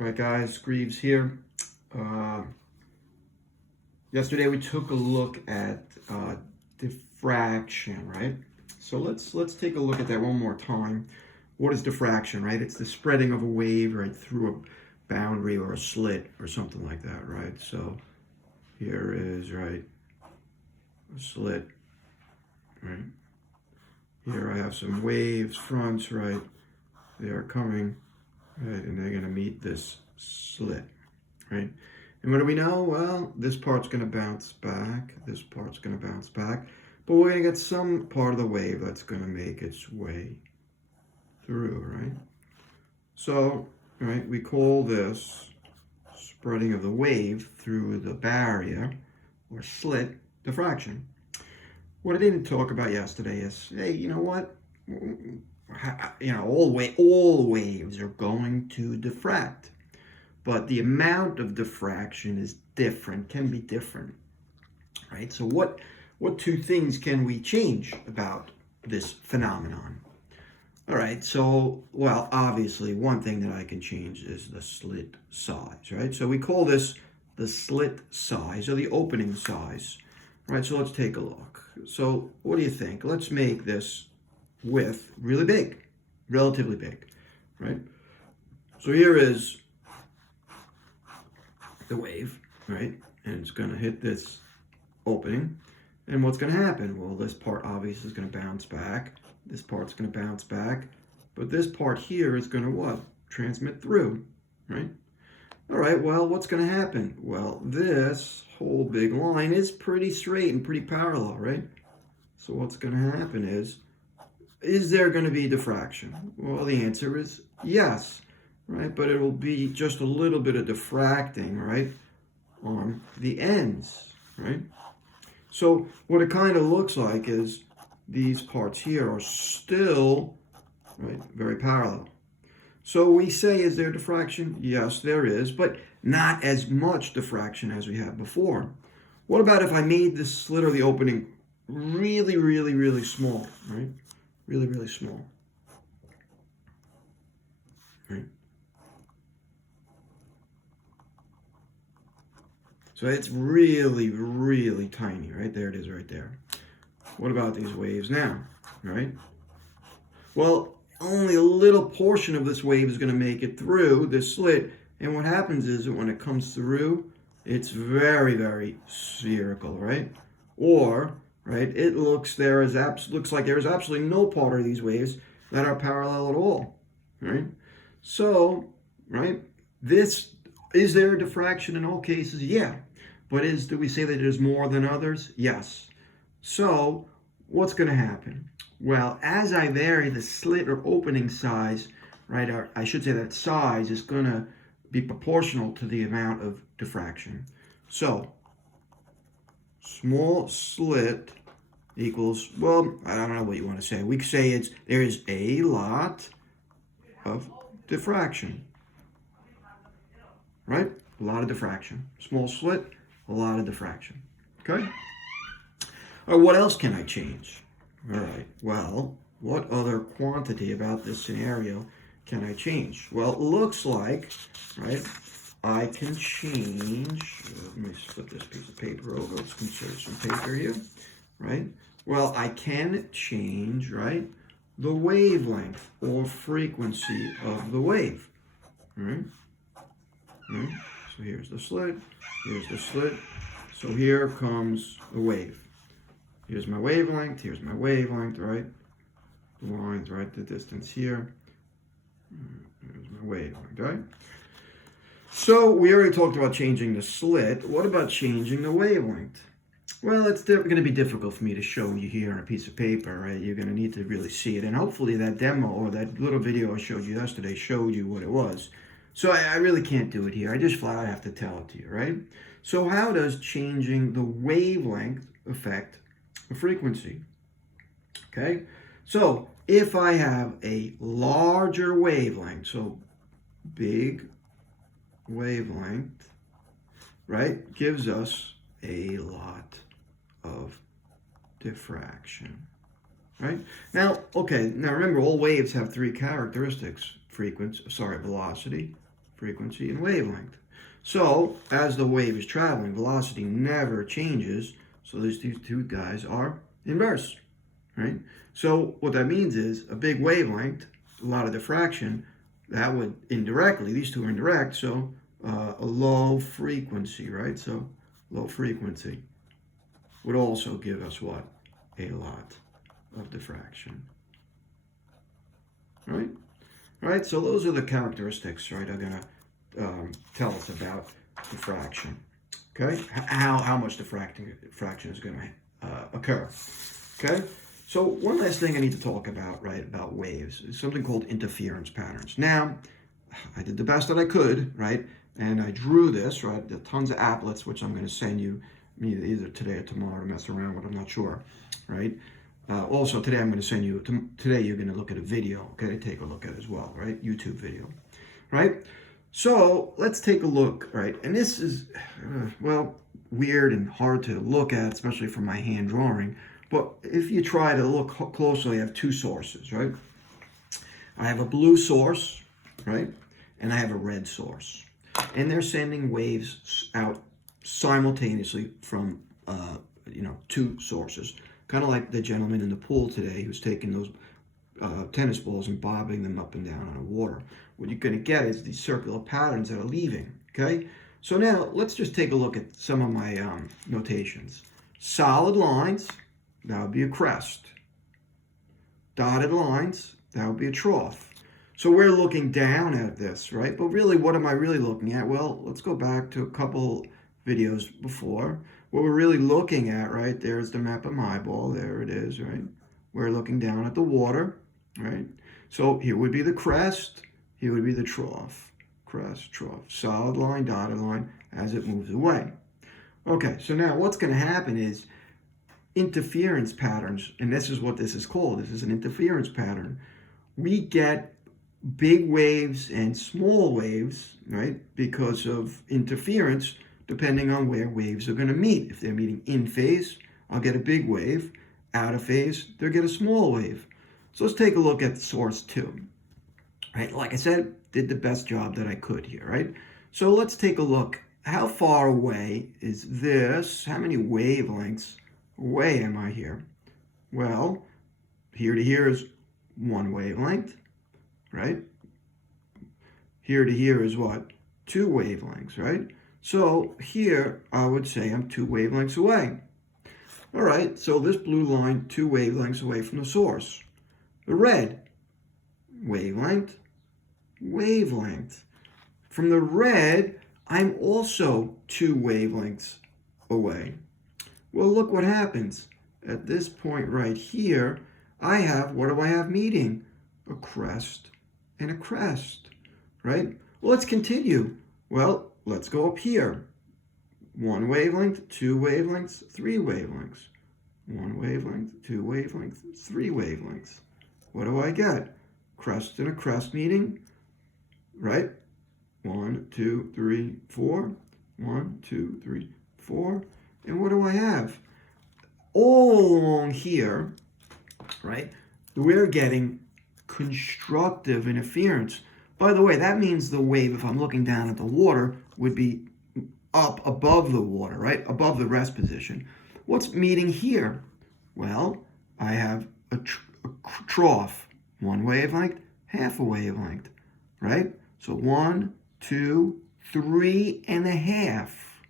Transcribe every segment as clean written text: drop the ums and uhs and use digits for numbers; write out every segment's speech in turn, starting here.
All right, guys, Greaves here. Yesterday we took a look at diffraction, right? So let's take a look at that one more time. What is diffraction, right? It's the spreading of a wave, right, through a boundary or a slit or something like that, right? So here is, right, a slit, right? Here I have some waves, fronts, right? They are coming, right, and they're going to meet this slit, right? And what do we know? Well, this part's going to bounce back, this part's going to bounce back, but we're going to get some part of the wave that's going to make its way through, right? So, right, we call this spreading of the wave through the barrier or slit diffraction. What I didn't talk about yesterday is, hey, you know what? All waves are going to diffract, but the amount of diffraction is different, can be different, right? So what two things can we change about this phenomenon? All right, so, well, obviously one thing that I can change is the slit size, right? So we call this the slit size or the opening size, right? So let's take a look. So what do you think? Let's make this width really big, relatively big, right? So here is the wave, right? And it's going to hit this opening. And what's going to happen? Well, this part obviously is going to bounce back. This part's going to bounce back. But this part here is going to what? Transmit through, right? All right, well, what's going to happen? Well, this whole big line is pretty straight and pretty parallel, right? So what's going to happen is there going to be diffraction? Well, the answer is yes, right? But it will be just a little bit of diffracting, right, on the ends, right? So what it kind of looks like is these parts here are still, right, very parallel. So we say, is there diffraction? Yes, there is, but not as much diffraction as we had before. What about if I made this slit or the opening really, really, really small, right? Really, really small, right? So it's really, really tiny, right? There it is right there. What about these waves now, right? Well, only a little portion of this wave is going to make it through this slit. And what happens is that when it comes through, it's very, very spherical, right? Or, right, it looks like there is absolutely no part of these waves that are parallel at all, right? So, right, is there a diffraction in all cases? Yeah. But do we say that there's more than others? Yes. So, what's going to happen? Well, as I vary the slit or opening size, right, or I should say that size is going to be proportional to the amount of diffraction. So, small slit equals, well, I don't know what you want to say. We could say there is a lot of diffraction, right? A lot of diffraction. Small slit, a lot of diffraction, okay? Or what else can I change? All right, well, what other quantity about this scenario can I change? Well, it looks like, right, I can change, let me flip this piece of paper over, let's insert some paper here, right? Well, I can change, right, the wavelength or frequency of the wave, right? Right? So here's the slit, so here comes the wave. Here's my wavelength, right? The line's right, the distance here. Here's my wavelength, right? So we already talked about changing the slit. What about changing the wavelength? Well, it's going to be difficult for me to show you here on a piece of paper, right? You're going to need to really see it. And hopefully that demo or that little video I showed you yesterday showed you what it was. So I really can't do it here. I just flat out have to tell it to you, right? So how does changing the wavelength affect the frequency? Okay, so if I have a larger wavelength, so big wavelength, right, gives us a lot of diffraction, right? Now, okay, now remember all waves have three characteristics: velocity, frequency and wavelength. So as the wave is traveling, velocity never changes. So these two guys are inverse, right? So what that means is a big wavelength, a lot of diffraction, that would indirectly, these two are indirect, so a low frequency, right? So low frequency would also give us what? A lot of diffraction, right? Right, so those are the characteristics, right, are going to tell us about diffraction, okay? How much diffraction is going to occur, okay? So one last thing I need to talk about, right, about waves is something called interference patterns. Now, I did the best that I could, right, and I drew this, right, there are tons of applets, which I'm going to send you either today or tomorrow to mess around with, I'm not sure, right? Also, today I'm going to send you, today you're going to look at a video, okay, to take a look at as well, right? YouTube video, right? So let's take a look, right? And this is, well, weird and hard to look at, especially from my hand drawing. But if you try to look closely, I have two sources, right? I have a blue source, right? And I have a red source. And they're sending waves out simultaneously from, two sources. Kind of like the gentleman in the pool today who's taking those tennis balls and bobbing them up and down on the water. What you're going to get is these circular patterns that are leaving, okay? So now let's just take a look at some of my notations. Solid lines, that would be a crest. Dotted lines, that would be a trough. So we're looking down at this, right? But really, what am I really looking at? Well, let's go back to a couple videos before. What we're really looking at, right, there's the map of my eyeball. There it is, right? We're looking down at the water, right? So here would be the crest. Here would be the trough. Crest, trough. Solid line, dotted line as it moves away. Okay, so now what's going to happen is interference patterns, and this is what this is called. This is an interference pattern. We get big waves and small waves, right, because of interference, depending on where waves are going to meet. If they're meeting in phase, I'll get a big wave. Out of phase, they'll get a small wave. So let's take a look at source 2. Right, like I said, did the best job that I could here, right? So let's take a look. How far away is this? How many wavelengths away am I here? Well, here to here is 1 wavelength, right? Here to here is what? 2 wavelengths, right? So here, I would say I'm 2 wavelengths away. All right, so this blue line, 2 wavelengths away from the source. The red, wavelength, wavelength. From the red, I'm also 2 wavelengths away. Well, look what happens. At this point right here, I have, what do I have meeting? A crest and a crest, right? Well, let's continue. Well, let's go up here. 1 wavelength, 2 wavelengths, 3 wavelengths. 1 wavelength, 2 wavelengths, 3 wavelengths. What do I get? Crest and a crest meeting, right? 1, 2, 3, 4. 1, 2, 3, 4. And what do I have? All along here, right, we're getting constructive interference. By the way, that means the wave, if I'm looking down at the water, would be up above the water, right? Above the rest position. What's meeting here? Well, I have a trough. 1 wavelength, half a wavelength, right? So 1, 2, 3 and a half.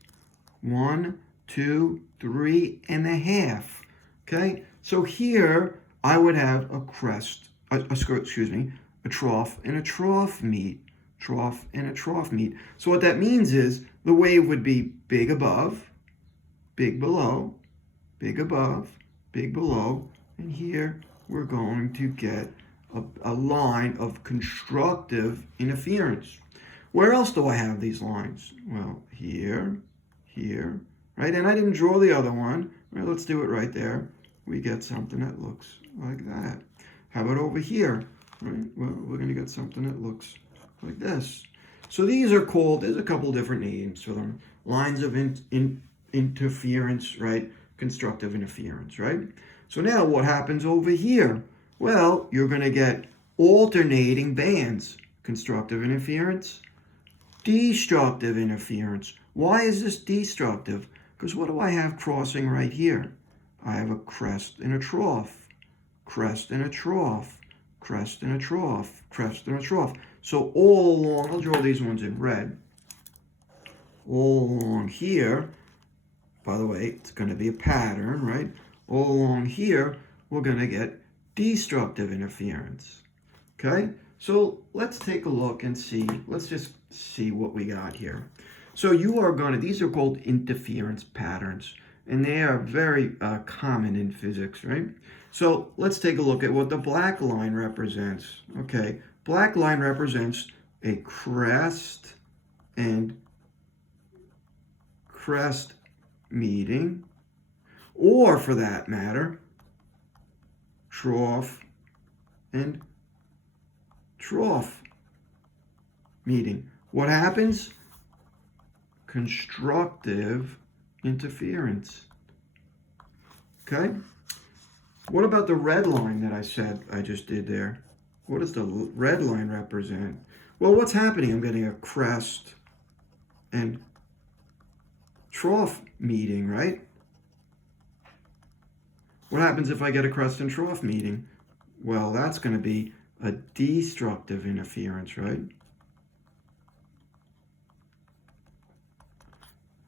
1, 2, 3 and a half. Okay? So here I would have a crest, a trough and a trough meet. Trough and a trough meet. So what that means is the wave would be big above, big below, big above, big below, and here we're going to get a line of constructive interference. Where else do I have these lines? Well, here, here, right? And I didn't draw the other one. Right, let's do it right there. We get something that looks like that. How about over here? Right? Well, we're going to get something that looks like this. So these are called, there's a couple different names for them. Lines of interference, right? Constructive interference, right? So now what happens over here? Well, you're going to get alternating bands. Constructive interference, destructive interference. Why is this destructive? Because what do I have crossing right here? I have a crest and a trough, crest and a trough, crest and a trough, crest and a trough. So all along, I'll draw these ones in red. All along here, by the way, it's going to be a pattern, right? All along here, we're going to get destructive interference. Okay? So let's take a look and see. Let's just see what we got here. So you are going to, these are called interference patterns, and they are very common in physics, right? So let's take a look at what the black line represents. Okay, black line represents a crest and crest meeting, or for that matter, trough and trough meeting. What happens? Constructive interference. Okay? What about the red line that I said I just did there? What does the red line represent? Well, what's happening? I'm getting a crest and trough meeting, right? What happens if I get a crest and trough meeting? Well, that's going to be a destructive interference, right?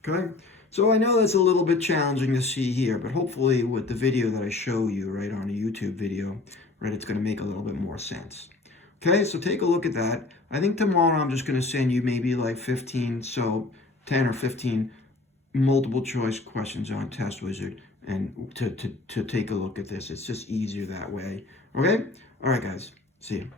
Okay, so I know that's a little bit challenging to see here, but hopefully with the video that I show you, right, on a YouTube video, right, it's going to make a little bit more sense. Okay, so take a look at that. I think tomorrow I'm just going to send you maybe like 10 or 15 multiple choice questions on Test Wizard, and to take a look at this. It's just easier that way. Okay? All right, guys. See you.